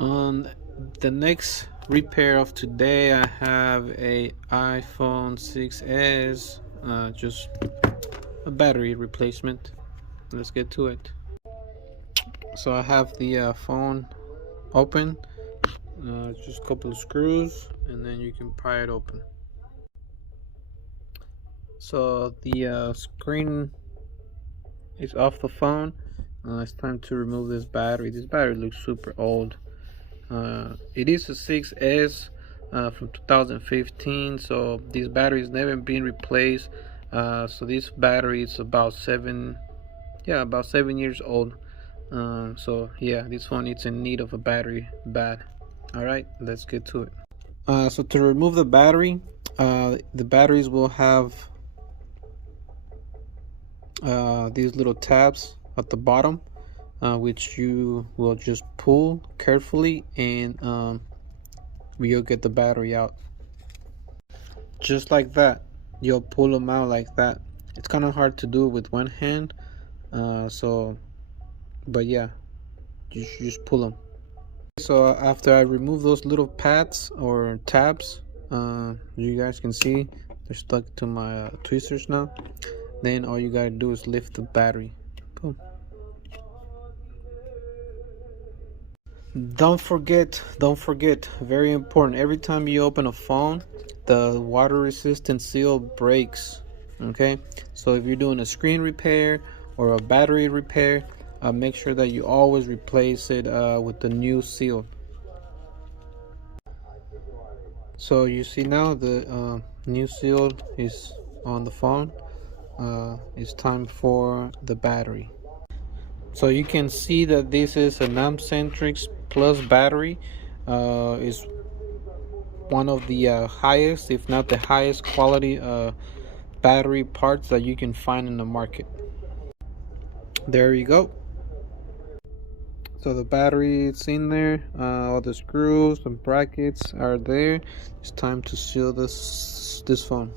On the next repair of today, I have a iPhone 6s, just a battery replacement. Let's get to it. So I have the phone open, just a couple of screws, and then you can pry it open. So the screen is off the phone. It's time to remove this battery. This battery looks super old. It is a 6S from 2015, so this battery has never been replaced. So this battery is about 7 years old. So yeah, this phone is in need of a battery bad. All right, let's get to it. So to remove the batteries will have these little tabs at the bottom, which you will just pull carefully, and you'll get the battery out just like that. You'll pull them out like that. It's kind of hard to do with one hand, but yeah, you just pull them. So after I remove those little pads or tabs, you guys can see they're stuck to my tweezers now. Then all you gotta do is lift the battery. Boom. Don't forget, very important, every time you open a phone, the water resistant seal breaks. Okay, so if you're doing a screen repair or a battery repair, make sure that you always replace it with the new seal. So you see now the new seal is on the phone. It's time for the battery. So you can see that this is an Amcentrix Plus battery. Is one of the highest, if not the highest quality battery parts that you can find in the market. There you go. So the battery is in there, all the screws and brackets are there. It's time to seal this phone.